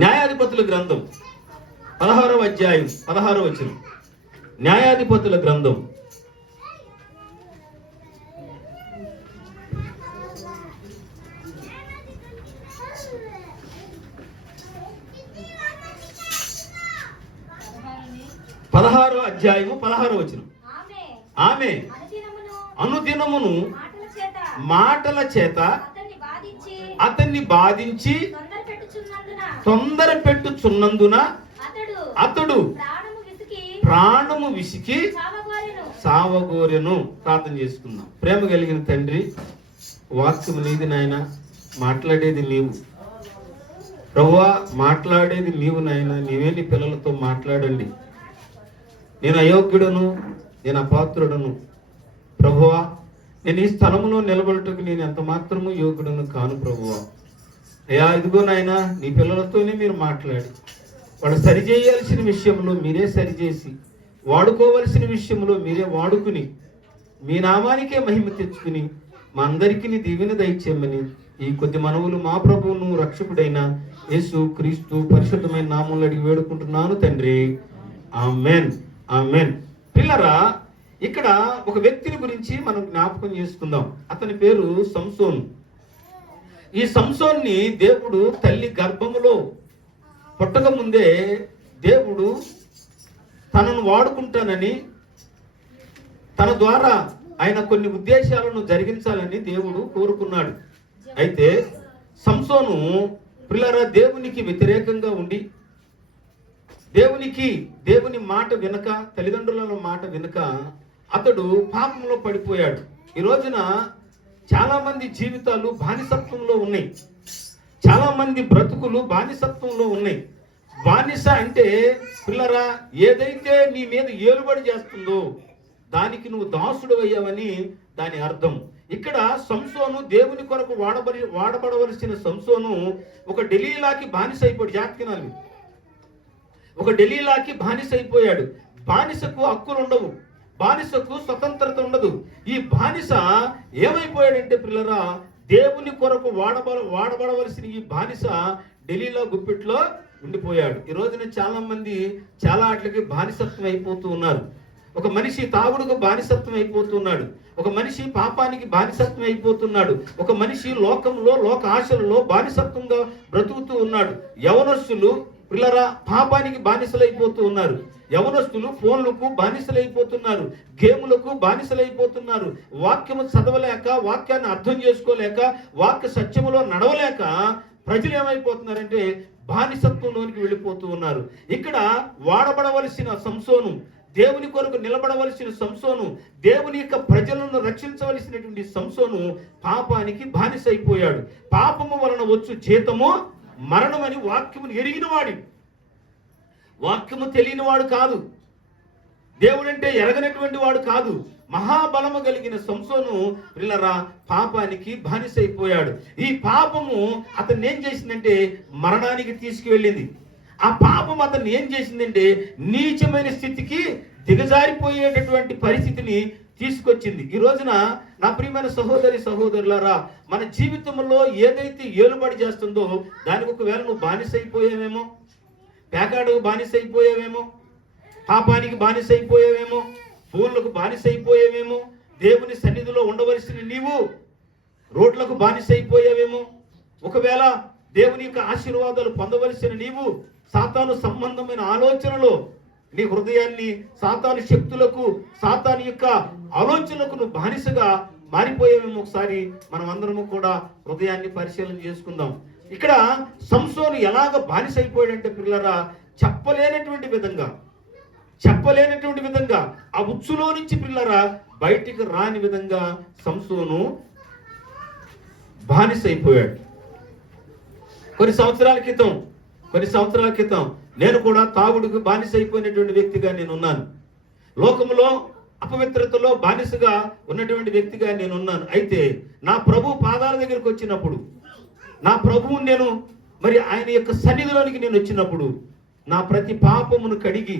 న్యాయాధిపతుల గ్రంథం 16వ అధ్యాయం 16వ వచనం. న్యాయాధిపతుల గ్రంథం 16వ అధ్యాయము 16వ వచనం. ఆమె అనుదినమును మాటల చేత అతన్ని బాధించి తొందర పెట్టుచున్నందున అతడు ప్రాణము విసికి సావగోరెను. ప్రార్థన చేసుకుందాం. ప్రేమ కలిగిన తండ్రి, వాక్యము నీది నాయన, మాట్లాడేది నీవు ప్రభువా, మాట్లాడేది నీవు నాయన. నీవే నీ పిల్లలతో మాట్లాడండి. నేను అయోగ్యుడను, నేను అపాత్రుడను ప్రభువా. నేను ఈ స్థలంలో నిలబడటకు నేను ఎంత మాత్రము యోగ్యుడను కాను ప్రభువా. అయ్యా ఇదిగో నాయన, నీ పిల్లలతోనే మీరు మాట్లాడి వాడు సరిచేయాల్సిన విషయంలో మీరే సరిచేసి, వాడుకోవలసిన విషయంలో మీరే వాడుకుని, మీ నామానికే మహిమ తెచ్చుకుని మా అందరికీ నీ దీవెన దయచేయమని ఈ కొద్ది మనవులు మా ప్రభువును రక్షకుడైన యేసు క్రీస్తు పరిశుద్ధమైన నామంలో అడిగి వేడుకుంటున్నాను తండ్రి. Amen, amen. పిల్లరా, ఇక్కడ ఒక వ్యక్తిని గురించి మనం జ్ఞాపకం చేసుకుందాం. అతని పేరు సంసోను. ఈ సంసోన్ని దేవుడు తల్లి గర్భములో పుట్టక ముందే దేవుడు తనను వాడుకుంటానని, తన ద్వారా ఆయన కొన్ని ఉద్దేశాలను జరిగించాలని దేవుడు కోరుకున్నాడు. అయితే సంసోను పిల్లరా దేవునికి వ్యతిరేకంగా ఉండి, దేవుని మాట వినక, తల్లిదండ్రుల మాట వినక అతడు పాపంలో పడిపోయాడు. ఈ రోజున చాలా మంది జీవితాలు బానిసత్వంలో ఉన్నాయి. చాలా మంది బ్రతుకులు బానిసత్వంలో ఉన్నాయి. బానిస అంటే పిల్లరా, ఏదైతే నీ మీద ఏలుబడి చేస్తుందో దానికి నువ్వు దాసుడు అయ్యావని దాని అర్థం. ఇక్కడ సంసోను దేవుని కొరకు వాడబడవలసిన సంసోను ఒక డెలీలాకి బానిస అయిపోయాడు. జాతకినాలు ఒక డెలీలాకి బానిస అయిపోయాడు. బానిసకు హక్కులు ఉండవు, బానిసకు స్వతంత్రత ఉండదు. ఈ బానిస ఏమైపోయాడంటే పిల్లరా, దేవుని కొరకు వాడబడవలసిన ఈ బానిస ఢిల్లీలో గుప్పిట్లో ఉండిపోయాడు. ఈ రోజున చాలా మంది చాలా వాటికి బానిసత్వం అయిపోతూ ఉన్నారు. ఒక మనిషి తాగుడుకు బానిసత్వం అయిపోతున్నాడు. ఒక మనిషి పాపానికి బానిసత్వం అయిపోతున్నాడు. ఒక మనిషి లోకంలో లోక ఆశలలో బానిసత్వంగా బ్రతుకుతూ ఉన్నాడు. యవనస్తులు పిల్లరా పాపానికి బానిసలైపోతూ ఉన్నారు. యవనస్తులు ఫోన్లకు బానిసలైపోతున్నారు, గేములకు బానిసలైపోతున్నారు. వాక్యము చదవలేక, వాక్యాన్ని అర్థం చేసుకోలేక, వాక్య సత్యములో నడవలేక ప్రజలు ఏమైపోతున్నారంటే బానిసత్వంలోనికి వెళ్ళిపోతూ ఉన్నారు. ఇక్కడ వాడబడవలసిన సంసోను, దేవుని కొరకు నిలబడవలసిన సంసోను, దేవుని యొక్క ప్రజలను రక్షించవలసినటువంటి సంసోను పాపానికి బానిస అయిపోయాడు. పాపము వలన వచ్చు జీతము మరణమని వాక్యమును ఎరిగిన వాడి, వాక్యము తెలియని వాడు కాదు, దేవుడంటే ఎరగనటువంటి వాడు కాదు. మహాబలము కలిగిన సంసోను పిల్లరా పాపానికి బానిస అయిపోయాడు. ఈ పాపము అతన్ని ఏం చేసిందంటే మరణానికి తీసుకువెళ్ళింది. ఆ పాపం అతన్ని ఏం చేసిందంటే నీచమైన స్థితికి దిగజారిపోయేటటువంటి పరిస్థితిని తీసుకొచ్చింది. ఈ రోజున నా ప్రియమైన సహోదరులారా, మన జీవితంలో ఏదైతే ఏలుబడి చేస్తుందో దానికి ఒకవేళ నువ్వు బానిస అయిపోయావేమో, పేకాడుకు బానిస అయిపోయావేమో, పాపానికి బానిస అయిపోయావేమో, ఫోన్లకు బానిస అయిపోయావేమో, దేవుని సన్నిధిలో ఉండవలసిన నీవు రోడ్లకు బానిస అయిపోయావేమో, ఒకవేళ దేవుని యొక్క ఆశీర్వాదాలు పొందవలసిన నీవు సాతాను సంబంధమైన ఆలోచనలో నీ హృదయాన్ని సాతాను శక్తులకు, సాతాను యొక్క ఆలోచనలకు నువ్వు బానిసగా మారిపోయావేమో. ఒకసారి మనం అందరము కూడా హృదయాన్ని పరిశీలన చేసుకుందాం. ఇక్కడ సంసోను ఎలాగ బానిస అయిపోయాడంటే పిల్లరా, చెప్పలేనటువంటి విధంగా ఆ ఉచ్చులో నుంచి పిల్లరా బయటికి రాని విధంగా సంసోను బానిస అయిపోయాడు. కొన్ని సంవత్సరాల క్రితం నేను కూడా తాగుడుకు బానిస అయిపోయినటువంటి వ్యక్తిగా నేను ఉన్నాను. లోకములో అపవిత్రతలో బానిసగా ఉన్నటువంటి వ్యక్తిగా నేను ఉన్నాను. అయితే నా ప్రభు పాదాల దగ్గరికి వచ్చినప్పుడు, నా ప్రభువు నేను మరి ఆయన యొక్క సన్నిధిలోనికి నేను వచ్చినప్పుడు నా ప్రతి పాపమును కడిగి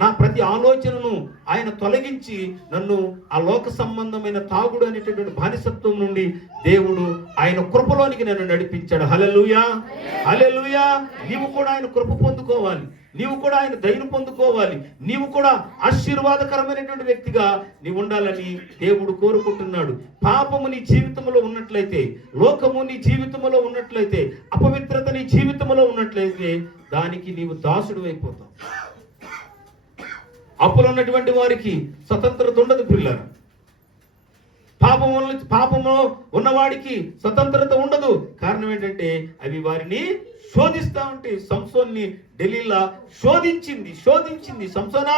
నా ప్రతి ఆలోచనను ఆయన తొలగించి నన్ను ఆ లోక సంబంధమైన తాగుడు అనేటటువంటి బానిసత్వం నుండి దేవుడు ఆయన కృపలోనికి నన్ను నడిపించాడు. హల్లెలూయా, హల్లెలూయా. నీవు కూడా ఆయన కృప పొందుకోవాలి, నీవు కూడా ఆయన దయను పొందుకోవాలి, నీవు కూడా ఆశీర్వాదకరమైనటువంటి వ్యక్తిగా నీవు ఉండాలని దేవుడు కోరుకుంటున్నాడు. పాపము నీ జీవితంలో ఉన్నట్లయితే, లోకము నీ జీవితంలో ఉన్నట్లయితే, అపవిత్రత నీ జీవితంలో ఉన్నట్లయితే దానికి నీవు దాసుడు అయిపోతావు. అప్పులు ఉన్నటువంటి వారికి స్వతంత్రత ఉండదు పిల్లలు. పాపములో ఉన్నవాడికి స్వతంత్రత ఉండదు. కారణం ఏంటంటే అవి వారిని శోధిస్తా ఉంటే. సంసోన్ని డెలీలా శోధించింది. సంసోనా,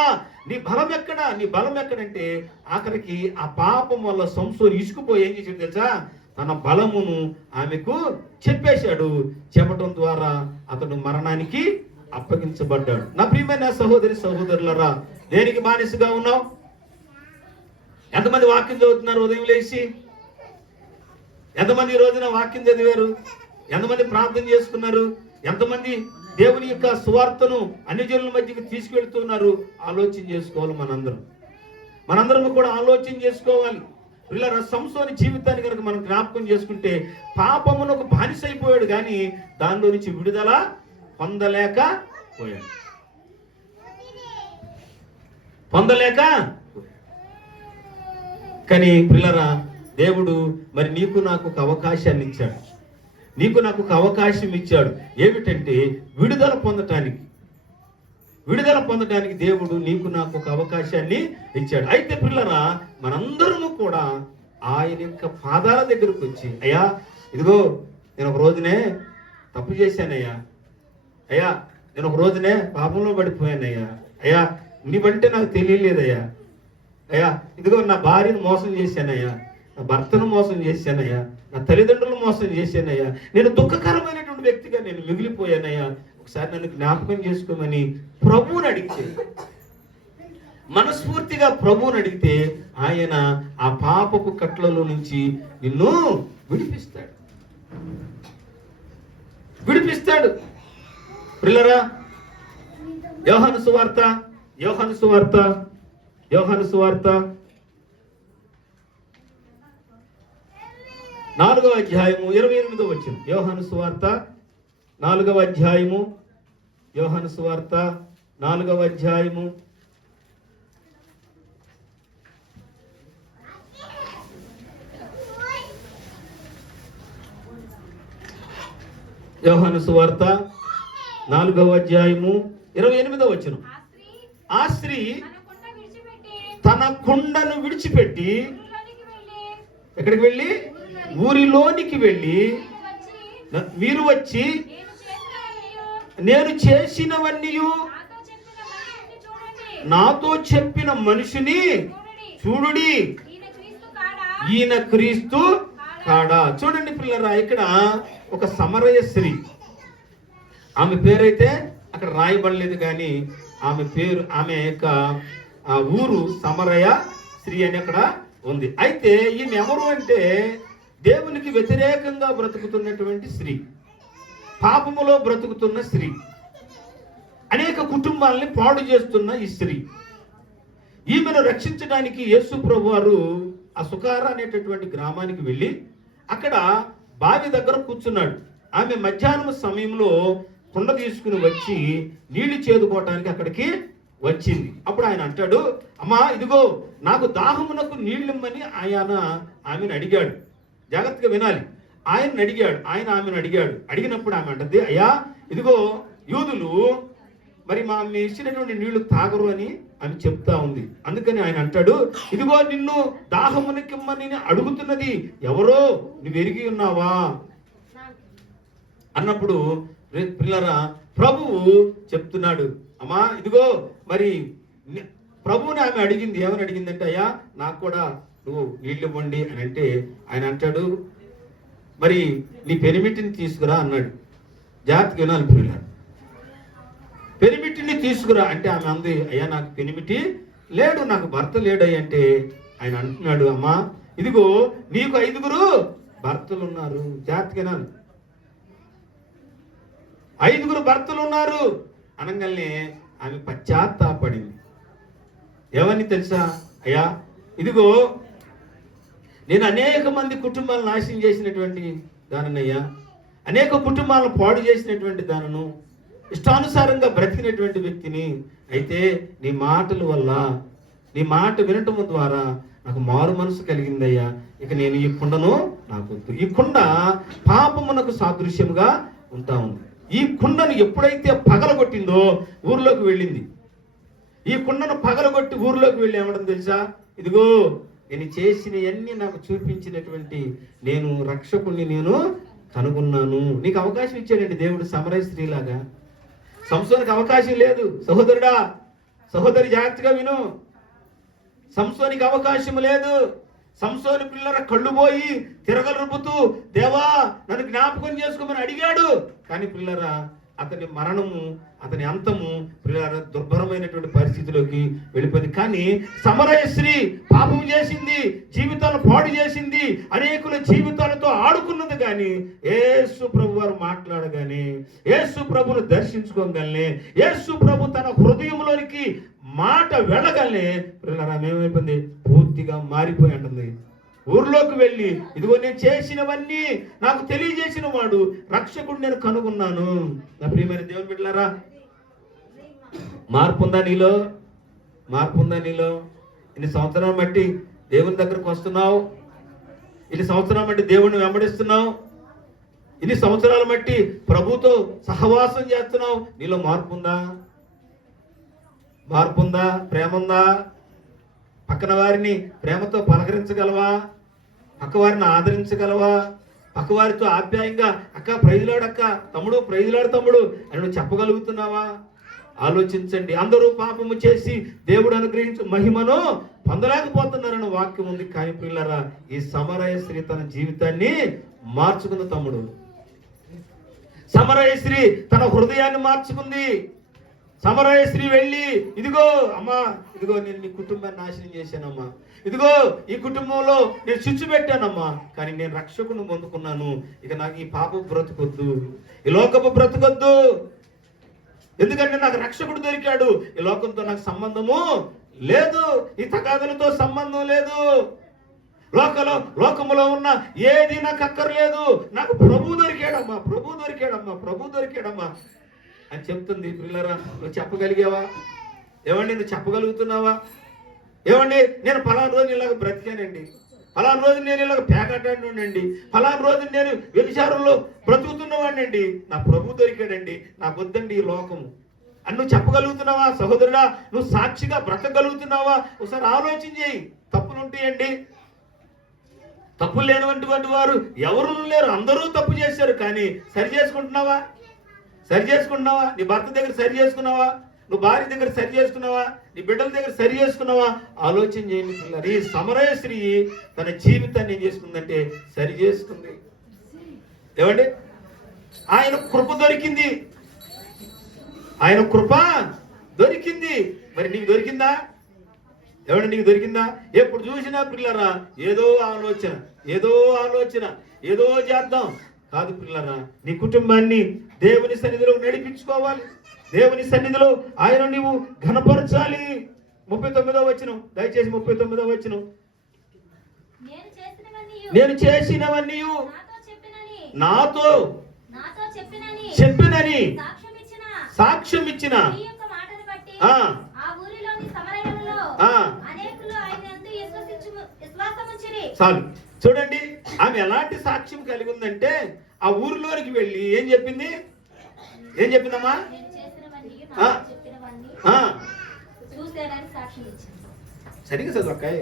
నీ బలం ఎక్కడా, నీ బలం ఎక్కడంటే ఆఖరికి ఆ పాపం వల్ల సంసోను ఇసుకుపోయి ఏం చేశాడు తెలుసా, తన బలమును ఆమెకు చెప్పేశాడు. చెప్పటం ద్వారా అతడు మరణానికి అప్పగించబడ్డాడు. నా ప్రియమైన సహోదరి సహోదరులరా, దేనికి బానిసగా ఉన్నావు? ఎంతమంది వాక్యం చదువుతున్నారు ఉదయం లేచి? ఎంతమంది ఈ రోజున వాక్యం చదివారు? ఎంతమంది ప్రార్థన చేసుకున్నారు? ఎంతమంది దేవుని యొక్క సువార్తను అన్ని జనుల మధ్యకి తీసుకెళ్తున్నారు? ఆలోచన చేసుకోవాలి. మనందరం కూడా ఆలోచన చేసుకోవాలి. ఇలా సంసోని జీవితాన్ని కనుక మనం జ్ఞాపకం చేసుకుంటే, పాపమునకు బానిస అయిపోయాడు కానీ దానిలో నుంచి విడుదల పొందలేక కానీ పిల్లరా, దేవుడు మరి నీకు నాకు ఒక అవకాశాన్ని ఇచ్చాడు. అవకాశం ఇచ్చాడు. ఏమిటంటే విడుదల పొందటానికి దేవుడు నీకు నాకు ఒక అవకాశాన్ని ఇచ్చాడు. అయితే పిల్లరా, మనందరము కూడా ఆయన యొక్క పాదాల దగ్గరకు వచ్చి, అయ్యా ఇదిగో నేను ఒక రోజునే తప్పు చేశానయ్యా, అయ్యా నేను ఒక రోజునే పాపంలో పడిపోయానయ్యా, అయ్యా నీవంటే నాకు తెలియలేదయ్యా, అయ్యా ఇదిగో నా భార్యను మోసం చేశానయ్యా, నా భర్తను మోసం చేశానయ్యా, నా తల్లిదండ్రులను మోసం చేశానయ్యా, నేను దుఃఖకరమైనటువంటి వ్యక్తిగా నేను మిగిలిపోయానయ్యా, ఒకసారి నన్ను జ్ఞాపకం చేసుకోమని ప్రభువుని అడిగితే, మనస్ఫూర్తిగా ప్రభువుని అడిగితే ఆయన ఆ పాపపు కట్లలో నుంచి నిన్ను విడిపిస్తాడు. పిల్లరా, యోహాను సువార్త 4వ అధ్యాయము 28వ వచనం. యోహాను సువార్త 4వ అధ్యాయము 28వ వచనం. ఆ స్త్రీ తన కుండను విడిచిపెట్టి ఎక్కడికి వెళ్ళి? ఊరిలోనికి వెళ్ళి, మీరు వచ్చి నేను చేసినవన్నీ నాతో చెప్పిన మనిషిని చూడుడి, ఈయన క్రీస్తు కాడా. చూడండి పిల్లరా, ఇక్కడ ఒక సమరయ స్త్రీ, ఆమె పేరైతే అక్కడ రాయబడలేదు కానీ ఆమె యొక్క ఊరు సమరయ స్త్రీ అని అక్కడ ఉంది. అయితే ఈమె ఎవరు అంటే దేవునికి వ్యతిరేకంగా బ్రతుకుతున్నటువంటి స్త్రీ, పాపములో బ్రతుకుతున్న స్త్రీ, అనేక కుటుంబాలని పాడు చేస్తున్న ఈ స్త్రీ. ఈమెను రక్షించడానికి యేసు ప్రభువారు ఆ సుకార అనేటటువంటి గ్రామానికి వెళ్ళి అక్కడ బావి దగ్గర కూర్చున్నాడు. ఆమె మధ్యాహ్నం సమయంలో కుండ తీసుకుని వచ్చి నీళ్లు చేదుకోవటానికి అక్కడికి వచ్చింది. అప్పుడు ఆయన అంటాడు, అమ్మా ఇదిగో నాకు దాహమునకు నీళ్ళిమ్మని ఆమెను అడిగాడు. జాగ్రత్తగా వినాలి. ఆమెను అడిగాడు. అడిగినప్పుడు ఆమె అంటది, అయ్యా ఇదిగో యూదులు మరి మీ ఇచ్చినటువంటి నీళ్లు తాగరు అని ఆమె చెప్తా ఉంది. అందుకని ఆయన అంటాడు, ఇదిగో నిన్ను దాహమునకిమ్మని అడుగుతున్నది ఎవరో నువ్వు ఎరిగి ఉన్నావా అన్నప్పుడు పిల్లరా, ప్రభువు చెప్తున్నాడు, అమ్మా ఇదిగో మరి ప్రభువుని ఆమె అడిగింది. ఏమని అడిగిందంటే, అయ్యా నాకు కూడా నువ్వు నీళ్ళు ఇవ్వండి అని అంటే ఆయన అంటాడు, మరి నీ పెనిమిటిని తీసుకురా అన్నాడు. జాగ్రత్తగా వినాలి పిల్లలు. పెనిమిటిని తీసుకురా అంటే ఆమె అంది, అయ్యా నాకు పెనిమిటి లేడు, నాకు భర్త లేడు అంటే ఆయన అంటున్నాడు, అమ్మా ఇదిగో నీకు 5 భర్తలు ఉన్నారు. జాగ్రత్తగా వినాలి. 5 భర్తలు ఉన్నారు అనగానే ఆమె పశ్చాత్తాపడింది. ఏమని తెలుసా? అయ్యా ఇదిగో నేను అనేక మంది కుటుంబాలను నాశనం చేసినటువంటి దానయ్యా, అనేక కుటుంబాలను పాడు చేసినటువంటి దానను, ఇష్టానుసారంగా బ్రతికినటువంటి వ్యక్తిని. అయితే నీ మాటల వల్ల, నీ మాట వినటం ద్వారా నాకు మారు మనసు కలిగిందయ్యా. ఇక నేను ఈ కుండను నాకు, ఈ కుండ పాపమునకు సాదృశ్యముగా ఉంటా ఉంది. ఈ కుండను ఎప్పుడైతే పగలగొట్టిందో ఊర్లోకి వెళ్ళింది. ఈ కుండను పగలగొట్టి ఊర్లోకి వెళ్ళి ఏమడం తెలుసా? ఇదిగో నేను చేసినవన్నీ నాకు చూపించినటువంటి నేను రక్షకుణ్ణి నేను కనుగొన్నాను. నీకు అవకాశం ఇచ్చాడండి దేవుడు. సమరయ స్త్రీలాగా సంసోనికి అవకాశం లేదు. సహోదరుడా, సహోదరి జాగ్రత్తగా విను. సంసోనికి అవకాశం లేదు. సంసోని పిల్లల కళ్ళు పోయి తిరగలు రుబ్బుతూ దేవా నన్ను జ్ఞాపకం చేసుకోమని అడిగాడు. కానీ పిల్లరా అతని మరణము, అతని అంతము పిల్లల దుర్భరమైనటువంటి పరిస్థితిలోకి వెళ్ళిపోయింది. కానీ సమరయ స్త్రీ పాపం చేసింది, జీవితాలను పాడు చేసింది, అనేకుల జీవితాలతో ఆడుకున్నది. కానీ యేసు ప్రభు వారు మాట్లాడగానే, యేసు ప్రభును దర్శించుకోగలనే, యేసు ప్రభు తన హృదయంలోనికి మాట వెళ్ళగలనే పిల్లరా ఏమైపోయింది? పూర్తిగా మారిపోయి అంటుంది. ఊర్లోకి వెళ్ళి ఇదిగో నేను చేసినవన్నీ నాకు తెలియజేసిన వాడు రక్షకుడు నేను కనుగొన్నాను. నా ప్రియమైన దేవుని బిడ్డలారా, మార్పు ఉందా నీలో? మార్పు ఉందా నీలో? ఇన్ని సంవత్సరాలు బట్టి దేవుని దగ్గరకు వస్తున్నావు, ఇన్ని సంవత్సరాలు బట్టి దేవుడిని వెంబడిస్తున్నావు, ఇన్ని సంవత్సరాలు బట్టి ప్రభుతో సహవాసం చేస్తున్నావు. నీలో మార్పు ఉందా? మార్పు ఉందా? ప్రేమ ఉందా? పక్కన వారిని ప్రేమతో పలకరించగలవా? పక్కవారిని ఆదరించగలవా? పక్కవారితో ఆప్యాయంగా అక్క ప్రైజులాడు, అక్క తమ్ముడు ప్రైజులాడు తమ్ముడు అని నువ్వు చెప్పగలుగుతున్నావా? ఆలోచించండి. అందరూ పాపము చేసి దేవుడు అనుగ్రహించు మహిమను పొందలేకపోతున్నారన్న వాక్యం ఉంది. కానీ పిల్లరా ఈ సమరయ స్త్రీ తన జీవితాన్ని మార్చుకుంది. తమ్ముడు, సమరయ స్త్రీ తన హృదయాన్ని మార్చుకుంది. సమరయ స్త్రీ వెళ్ళి ఇదిగో అమ్మా, ఇదిగో నేను నీ కుటుంబాన్ని నాశనం చేశానమ్మా, ఇదిగో ఈ కుటుంబంలో నేను చిచ్చు పెట్టానమ్మా, కానీ నేను రక్షకుని పొందుకున్నాను. ఇక నాకు ఈ పాప బ్రతుకొద్దు, ఈ లోకపు బ్రతుకొద్దు, ఎందుకంటే నాకు రక్షకుడు దొరికాడు. ఈ లోకంతో నాకు సంబంధము లేదు, ఈ తగాదులతో సంబంధం లేదు, లోకములో ఉన్న ఏది నాకు అక్కర్లేదు, నాకు ప్రభు దొరికాడమ్మా, ప్రభు దొరికాడమ్మా, ప్రభు దొరికాడమ్మా అని చెప్తుంది. పిల్లరా నువ్వు చెప్పగలిగావా? ఏమండి నువ్వు చెప్పగలుగుతున్నావా? ఏమండి నేను ఫలానా రోజు ఇలాగ బ్రతికానండి, ఫలానా రోజు నేను ఇలాగ పేకాటాడినండి, ఫలానా రోజు నేను వ్యభిచారంలో బ్రతుకుతున్నవాడినండి, నా ప్రభు దొరికాడండి, నాకు వద్దండి ఈ లోకము అని నువ్వు చెప్పగలుగుతున్నావా? సహోదరుడా, నువ్వు సాక్షిగా బ్రతకగలుగుతున్నావా? ఒకసారి ఆలోచన చేయి. తప్పులు ఉంటాయండి, తప్పులు లేనటువంటి వారు ఎవరు లేరు, అందరూ తప్పు చేశారు. కానీ సరి చేసుకుంటున్నావా? సరి చేసుకుంటున్నావా? నీ భర్త దగ్గర సరి చేసుకున్నావా? నువ్వు భార్య దగ్గర సరి చేసుకున్నావా? నీ బిడ్డల దగ్గర సరి చేసుకున్నావా? ఆలోచన చేయండి పిల్లలు. ఈ సమరయ స్త్రీ తన జీవితాన్ని ఏం చేసుకుందంటే సరి చేసుకుంది. ఏమండి ఆయన కృప దొరికింది, ఆయన కృప దొరికింది. మరి నీకు దొరికిందా? ఏమండి నీకు దొరికిందా? ఎప్పుడు చూసినా పిల్లరా ఏదో ఆలోచన, ఏదో ఆలోచన, ఏదో చేద్దాం కాదు పిల్లరా. నీ కుటుంబాన్ని దేవుని సన్నిధిలో నడిపించుకోవాలి, దేవుని సన్నిధిలో ఆయన నీవు ఘనపరచాలి. 39వ వచనం, దయచేసి 39వ వచనం. నేను చేసినవన్నీ నాతో చెప్పినని సాక్ష్యం ఇచ్చిన చాలు. చూడండి ఆమె ఎలాంటి సాక్ష్యం కలిగి ఉందంటే ఆ ఊరిలోనికి వెళ్ళి ఏం చెప్పింది? ఏం చెప్పిందమ్మా? సరిగ్గా చదువుకాయ.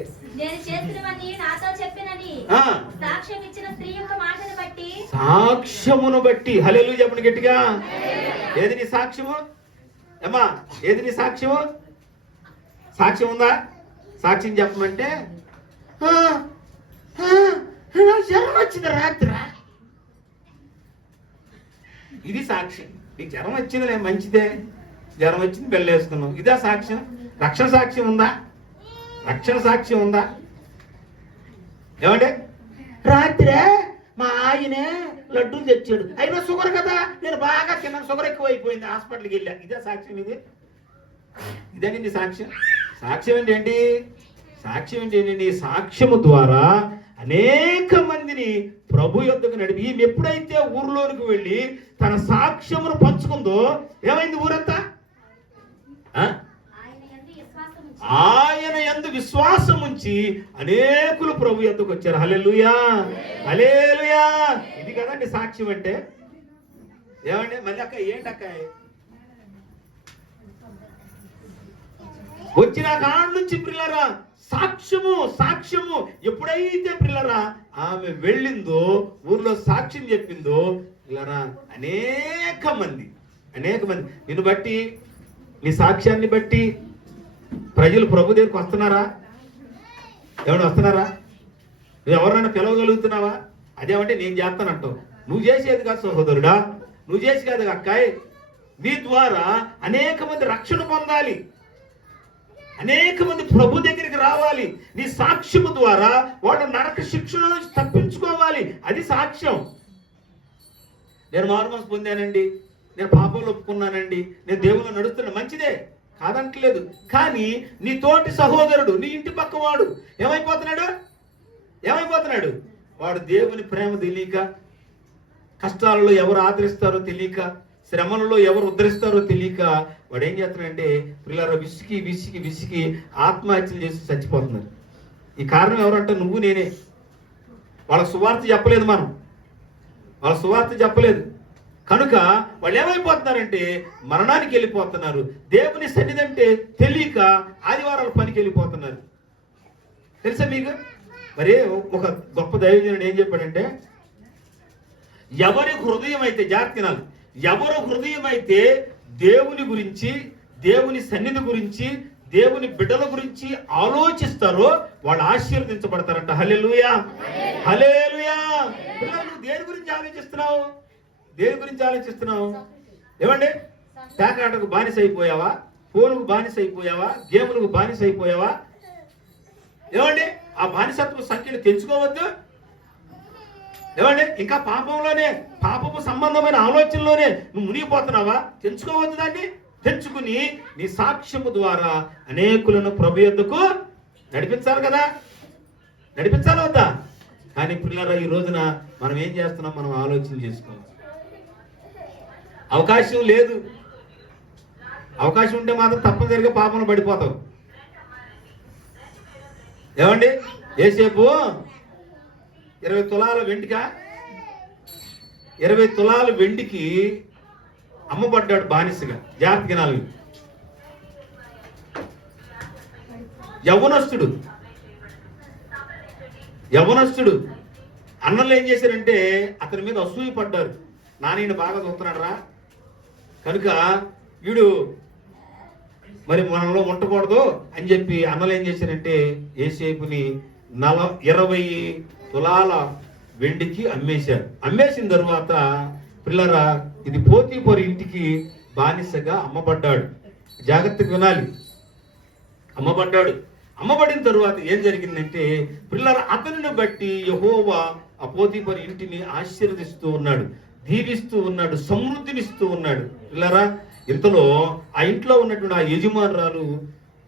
సాక్ష్యమును బట్టి హల్లెలూయా చెప్పండి గట్టిగా. ఏది నీ సాక్ష్యము? అమ్మా ఏది నీ సాక్ష్యము? సాక్ష్యం ఉందా? సాక్ష్యం చెప్పమంటే జ్వరం వచ్చింది రాత్రి, ఇది సాక్ష్యం. నీకు జ్వరం వచ్చింది మంచిదే, జ్వరం వచ్చింది బెల్లేసుకున్నావు, ఇదా సాక్ష్యం? రక్షణ సాక్ష్యం ఉందా? రక్షణ సాక్ష్యం ఉందా? ఏమంటే రాత్రే మా ఆయనే లడ్డూలు తెచ్చాడు, అయినా షుగర్ కదా, నేను బాగా తిన్నాను, షుగర్ ఎక్కువ అయిపోయింది, హాస్పిటల్కి వెళ్ళా, ఇదే సాక్ష్యం? ఇదే నీ సాక్ష్యం? సాక్ష్యం అంటే ఏంటి? సాక్ష్యం అంటే ఏంటి? నీ సాక్ష్యము ద్వారా అనేక మందిని ప్రభు యొద్దకు నడిపి, ఈమె ఎప్పుడైతే ఊర్లోనికి వెళ్ళి తన సాక్ష్యమును పంచుకుందో ఏమైంది? ఊరంతా ఆయన యందు విశ్వాసం ఉంచి అనేకులు ప్రభు యొద్దకు వచ్చారు. హల్లెలూయా, హల్లెలూయా. ఇది కదండి సాక్ష్యం అంటే. ఏమండి మళ్ళీ అక్క ఏంటక్క వచ్చిన కాడ నుంచి పిల్లరా సాక్ష్యము సాక్ష్యము ఎప్పుడైతే పిల్లరా ఆమె వెళ్ళిందో, ఊర్లో సాక్ష్యం చెప్పిందో పిల్లరా అనేక మంది నిన్ను బట్టి, నీ సాక్ష్యాన్ని బట్టి ప్రజలు ప్రభు దగ్గరికి వస్తున్నారా? ఎవరు వస్తున్నారా? నువ్వు ఎవరైనా పిలవగలుగుతున్నావా? అదేమంటే నేను చేస్తానంటావు. నువ్వు చేసేది కాదు సహోదరుడా, నువ్వు చేసి కాదు అక్కాయ్. నీ ద్వారా అనేక మంది రక్షణ పొందాలి, అనేక మంది ప్రభు దగ్గరికి రావాలి. నీ సాక్ష్యము ద్వారా వాడు నరక శిక్షణ నుంచి తప్పించుకోవాలి. అది సాక్ష్యం. నేను మారుమనసు పొందానండి, నేను పాపంలో ఒప్పుకున్నానండి, నేను దేవుళ్ళు నడుస్తున్నా, మంచిదే కాదంటలేదు. కానీ నీ తోటి సహోదరుడు, నీ ఇంటి పక్క వాడు ఏమైపోతున్నాడు? వాడు దేవుని ప్రేమ తెలియక, కష్టాలలో ఎవరు ఆదరిస్తారో తెలియక, శ్రమలలో ఎవరు ఉద్ధరిస్తారో తెలియక వాడు ఏం చేస్తున్నాడంటే పిల్లలు విసికి ఆత్మహత్యలు చేసి చచ్చిపోతున్నారు. ఈ కారణం ఎవరంటే నువ్వు నేనే. వాళ్ళకి సువార్త చెప్పలేదు, వాళ్ళ సువార్త చెప్పలేదు కనుక వాళ్ళు ఏమైపోతున్నారంటే మరణానికి వెళ్ళిపోతున్నారు. దేవుని సన్నిధి అంటే తెలియక ఆదివారాల పనికి వెళ్ళిపోతున్నారు. తెలుసా మీకు? మరి ఒక గొప్ప దైవజనుడు ఏం చెప్పాడంటే, ఎవరి హృదయం అయితే జాగ్రత్తనాలు, ఎవరి హృదయం అయితే దేవుని గురించి, దేవుని సన్నిధి గురించి, దేవుని బిడ్డల గురించి ఆలోచిస్తారో వాళ్ళు ఆశీర్వదించబడతారంట. హల్లెలూయా, హల్లెలూయా. నువ్వు దేని గురించి ఆలోచిస్తున్నావు? ఏమండి? పేకాటకు బానిస అయిపోయావా? ఫోనుకు బానిస అయిపోయావా? గేములకు బానిస అయిపోయావా? ఏమండి? ఆ బానిసత్వ సంఖ్యను తెంచుకోవద్దు. ఏమండి? ఇంకా పాపము సంబంధమైన ఆలోచనలోనే నువ్వు మునిగిపోతున్నావా? తెంచుకోవద్దు. దాన్ని తెంచుకుని నీ సాక్ష్యము ద్వారా అనేకులను ప్రభు యొద్దకు నడిపించాలి కదా, నడిపించాలి వద్దా? కానీ పిల్లరా ఈ రోజున మనం ఏం చేస్తున్నాం? మనం ఆలోచన చేసుకోవాలి. అవకాశం లేదు. అవకాశం ఉంటే మాత్రం తప్పనిసరిగా పాపంలో పడిపోతావు. ఏమండి? ఏసేపు 20 తులాల వెండికా, 20 తులాల వెండికి అమ్మబడ్డాడు బానిసగా. జాగ్రత్తగా నాలుగు. యవనస్తుడు అన్నలు ఏం చేశారంటే అతని మీద అసూయ పడ్డారు. నాన్న బాగా చూస్తున్నాడు రా కనుక వీడు మరి మనలో ఉండకూడదు అని చెప్పి అన్నలు ఏం చేశారంటే యోసేపుని 20 తులాల వెండికి అమ్మేశారు. అమ్మేసిన తరువాత పిల్లరా ఇది పోతీఫరు ఇంటికి బానిసగా అమ్మబడ్డాడు. జాగ్రత్తగా వినాలి. అమ్మబడిన తరువాత ఏం జరిగిందంటే పిల్లరా అతనిని బట్టి యెహోవా ఆ పోతీఫరు ఇంటిని ఆశీర్వదిస్తూ ఉన్నాడు, దీవిస్తూ ఉన్నాడు, సమృద్ధినిస్తూ ఉన్నాడు. పిల్లరా ఇంతలో ఆ ఇంట్లో ఉన్నటువంటి ఆ యజమానురాలు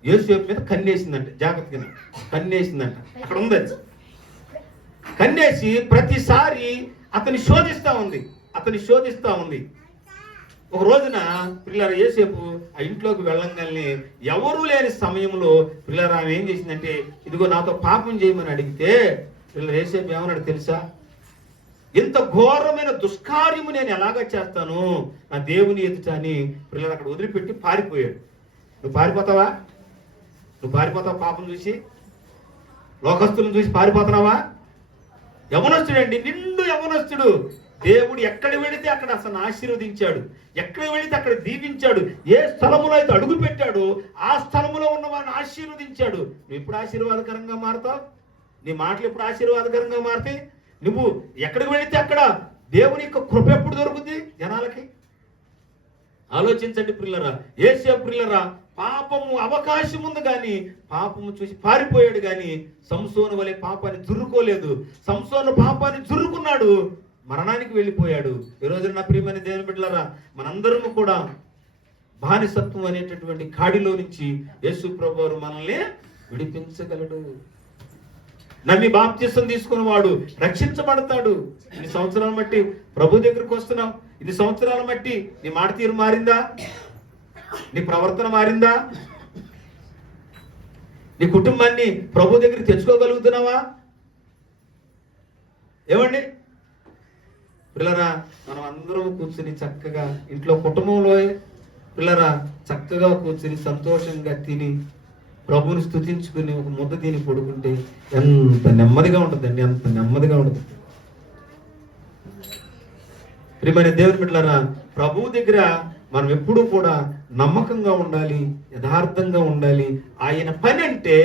యోసేపు మీద కన్నేసిందంట. జాగ్రత్తగా కన్నేసిందంట. అక్కడ ఉంది. కన్నేసి ప్రతిసారి అతన్ని శోధిస్తా ఉంది. ఒక రోజున పిల్లరా యోసేపు ఆ ఇంట్లోకి వెళ్ళంగానే ఎవరూ లేని సమయంలో పిల్లరా ఆమె ఏం చేసిందంటే ఇదిగో నాతో పాపం చేయమని అడిగితే పిల్లలు యోసేపు ఏమన్నాడు తెలుసా? ఇంత ఘోరమైన దుష్కార్యము నేను ఎలాగ చేస్తాను నా దేవుని ఎదుట అని పిల్లలు అక్కడ వదిలిపెట్టి పారిపోయాడు. నువ్వు పారిపోతావా? పాపం చూసి, లోకస్తులను చూసి పారిపోతున్నావా? యవనస్తుడండి, నిండు యవనస్తుడు. దేవుడు ఎక్కడ వెళితే అక్కడ అసలు ఆశీర్వదించాడు, ఎక్కడ వెళితే అక్కడ దీవించాడు. ఏ స్థలములో అయితే అడుగు పెట్టాడు ఆ స్థలములో ఉన్న వాడిని ఆశీర్వదించాడు. నువ్వు ఎప్పుడు ఆశీర్వాదకరంగా మారుతావు? నీ మాటలు ఎప్పుడు ఆశీర్వాదకరంగా మారితే నువ్వు ఎక్కడికి వెళితే అక్కడ దేవుని యొక్క కృప ఎప్పుడు దొరుకుతుంది జనాలకి? ఆలోచించండి ప్రియులరా. యేసేపు ప్రియులరా పాపము అవకాశం ఉంది కానీ పాపము చూసి పారిపోయాడు కానీ సంసోను వలె పాపాన్ని జుర్రుకోలేదు. సంసోను పాపాన్ని జుర్రుకున్నాడు, మరణానికి వెళ్ళిపోయాడు. ఈ రోజు నా ప్రియమైన దేవుని బిడ్డలారా మనందరము కూడా బానిసత్వం అనేటటువంటి కాడిలో నుంచి యేసు ప్రభువారు మనల్ని విడిపించగలడు. నమ్మి బాప్తిసం తీసుకున్న వాడు రక్షించబడతాడు. ఇన్ని సంవత్సరాలు బట్టి ప్రభు దగ్గరికి వస్తున్నావు, ఇన్ని సంవత్సరాలు బట్టి నీ మాట తీరు మారిందా? నీ ప్రవర్తన మారిందా? నీ కుటుంబాన్ని ప్రభు దగ్గరికి తెచ్చుకోగలుగుతున్నావా? ఏమండి పిల్లరా, మనం అందరం కూర్చుని చక్కగా ఇంట్లో కుటుంబంలో పిల్లరా చక్కగా కూర్చుని సంతోషంగా తిని ప్రభుని స్తుతించుకుని ఒక ముద్ద తిని పడుకుంటే ఎంత నెమ్మదిగా ఉంటుందండి, ఎంత నెమ్మదిగా ఉంటుంది. ప్రియమైన దేవుని బిడ్డలారా, ప్రభువు దగ్గర మనం ఎప్పుడూ కూడా నమ్మకంగా ఉండాలి, యథార్థంగా ఉండాలి. ఆయన పని అంటే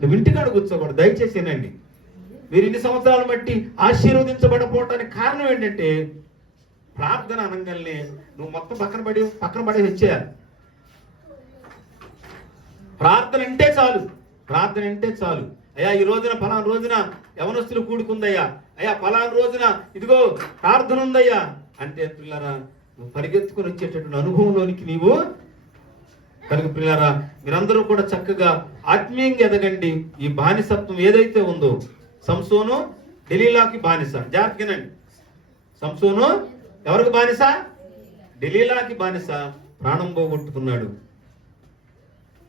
నువ్వు ఇంటికాడ కూర్చోకూడదు. దయచేసేనండి, మీరు ఇన్ని సంవత్సరాలు బట్టి ఆశీర్వదించబడపోవటానికి కారణం ఏంటంటే ప్రార్థన అనగానే నువ్వు మొత్తం పక్కన పడి వచ్చేయాలి. ప్రార్థన అంటే చాలు, ప్రార్థన అంటే చాలు. అయ్యా ఈ రోజున ఫలానా రోజున యవనస్తులు కూడుకుందయ్యా, అయ్యా ఫలానా రోజున ఇదిగో ప్రార్థన ఉందయ్యా అంటే పిల్లరా నువ్వు పరిగెత్తుకుని వచ్చేటటువంటి అనుభవంలోనికి నీవు కనుక పిల్లరా మీరందరూ కూడా చక్కగా ఆత్మీయంగా ఎదగండి. ఈ బానిసత్వం ఏదైతే ఉందో, సంసోను డెలీలాకి బానిస. జాగ్రత్తగానండి, సంసోను ఎవరికి బానిస? డెలీలాకి బానిస. ప్రాణం పోగొట్టుకున్నాడు.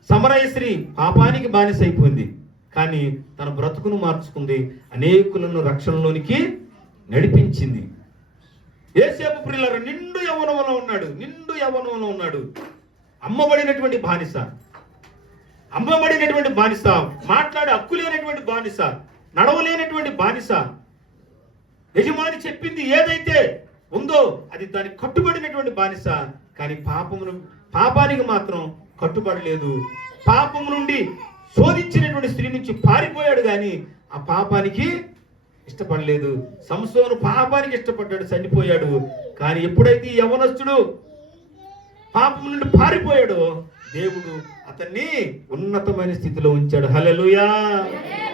సమరయ స్త్రీ పాపానికి బానిస అయిపోయింది, కానీ తన బ్రతుకును మార్చుకుంది, అనేకులను రక్షణలోనికి నడిపించింది. యేసేపు ప్రియులారా నిండు యవ్వనంలో ఉన్నాడు. అమ్మబడినటువంటి బానిస, మాట్లాడే హక్కు లేనటువంటి బానిస, నడవలేనటువంటి బానిస. యజమాని చెప్పింది ఏదైతే ఉందో అది దానికి కట్టుబడినటువంటి బానిస. కానీ పాపానికి మాత్రం కట్టుబడలేదు. పాపం నుండి శోధించినటువంటి స్త్రీ నుంచి పారిపోయాడు, కానీ ఆ పాపానికి ఇష్టపడలేదు. సంసోను పాపానికి ఇష్టపడ్డాడు, చనిపోయాడు. కానీ ఎప్పుడైతే ఈ యవనస్తుడు పాపం నుండి పారిపోయాడో దేవుడు అతన్ని ఉన్నతమైన స్థితిలో ఉంచాడు. హల్లెలూయా,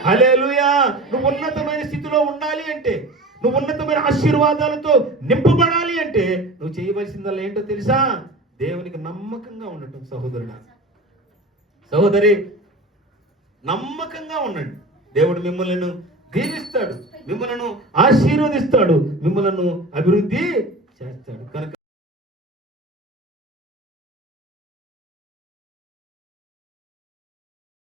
హల్లెలూయా. నువ్వు ఉన్నతమైన స్థితిలో ఉండాలి అంటే, నువ్వు ఉన్నతమైన ఆశీర్వాదాలతో నింపబడాలి అంటే నువ్వు చేయవలసిందల్లా ఏంటో తెలుసా? దేవునికి నమ్మకంగా ఉండటం. సహోదరుడా, సహోదరి, నమ్మకంగా ఉండండి. దేవుడు మిమ్మల్ని దీవిస్తాడు, మిమ్మల్ని ఆశీర్వదిస్తాడు, మిమ్మల్ని అభివృద్ధి చేస్తాడు. కనుక